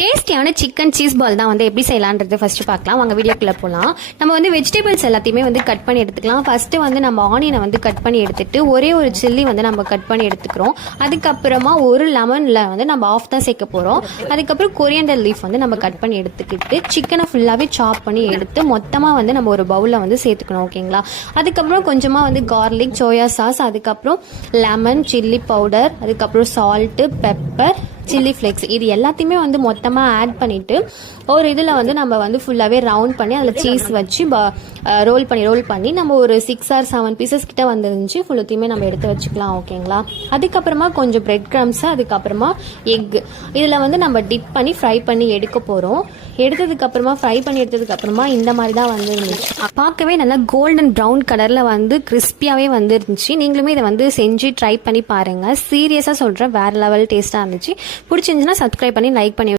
டேஸ்டியான chicken cheese ball தான் வந்து எப்படி செய்யலான்றது ஃபர்ஸ்ட் பார்க்கலாம். வாங்க வீடியோக்குள்ள போகலாம். நம்ம வந்து வெஜிடபிள்ஸ் எல்லாத்தையுமே வந்து கட் பண்ணி எடுத்துக்கலாம். ஃபர்ஸ்ட் வந்து நம்ம ஆனியனை வந்து கட் பண்ணி எடுத்துட்டு ஒரே ஒரு சில்லி வந்து நம்ம கட் பண்ணி எடுத்துக்கிறோம். அதுக்கப்புறமா ஒரு லெமனில் வந்து நம்ம ஆஃப் தான் சேர்க்க போகிறோம். அதுக்கப்புறம் கொரியண்டர் லீஃப் வந்து நம்ம கட் பண்ணி எடுத்துக்கிட்டு சிக்கனை ஃபுல்லாகவே சாப் பண்ணி எடுத்து மொத்தமாக வந்து நம்ம ஒரு பவுலில் வந்து சேர்த்துக்கணும். ஓகேங்களா? அதுக்கப்புறம் கொஞ்சமாக வந்து கார்லிக், சோயா சாஸ், அதுக்கப்புறம் லெமன், சில்லி பவுடர், அதுக்கப்புறம் சால்ட்டு, பெப்பர், சில்லி ஃப்ளேக்ஸ், இது எல்லாத்தையுமே வந்து மொத்தமாக ஆட் பண்ணிவிட்டு ஒரு இதில் வந்து நம்ம வந்து ஃபுல்லாகவே ரவுண்ட் பண்ணி அதில் சீஸ் வச்சு ரோல் பண்ணி நம்ம ஒரு 6 or 7 பீசஸ் கிட்ட வந்துருந்துச்சு ஃபுல்லத்தையுமே நம்ம எடுத்து வச்சுக்கலாம். ஓகேங்களா? அதுக்கப்புறமா கொஞ்சம் பிரெட் க்ரம்ஸு, அதுக்கப்புறமா எக் இதில் வந்து நம்ம டிப் பண்ணி ஃப்ரை பண்ணி எடுக்க போகிறோம். ஃப்ரை பண்ணி எடுத்ததுக்கப்புறமா இந்த மாதிரி தான் வந்து இருந்துச்சு. பார்க்கவே நல்லா கோல்டன் ப்ரௌன் கலரில் வந்து கிறிஸ்பியாகவே வந்து இருந்துச்சு. நீங்களுமே இதை வந்து செஞ்சு ட்ரை பண்ணி பாருங்கள். சீரியஸாக சொல்கிறேன், வேறு லெவல் டேஸ்ட்டாக இருந்துச்சு. பிடிச்சிருந்துச்சுன்னா சப்ஸ்கிரைப் பண்ணி லைக் பண்ணி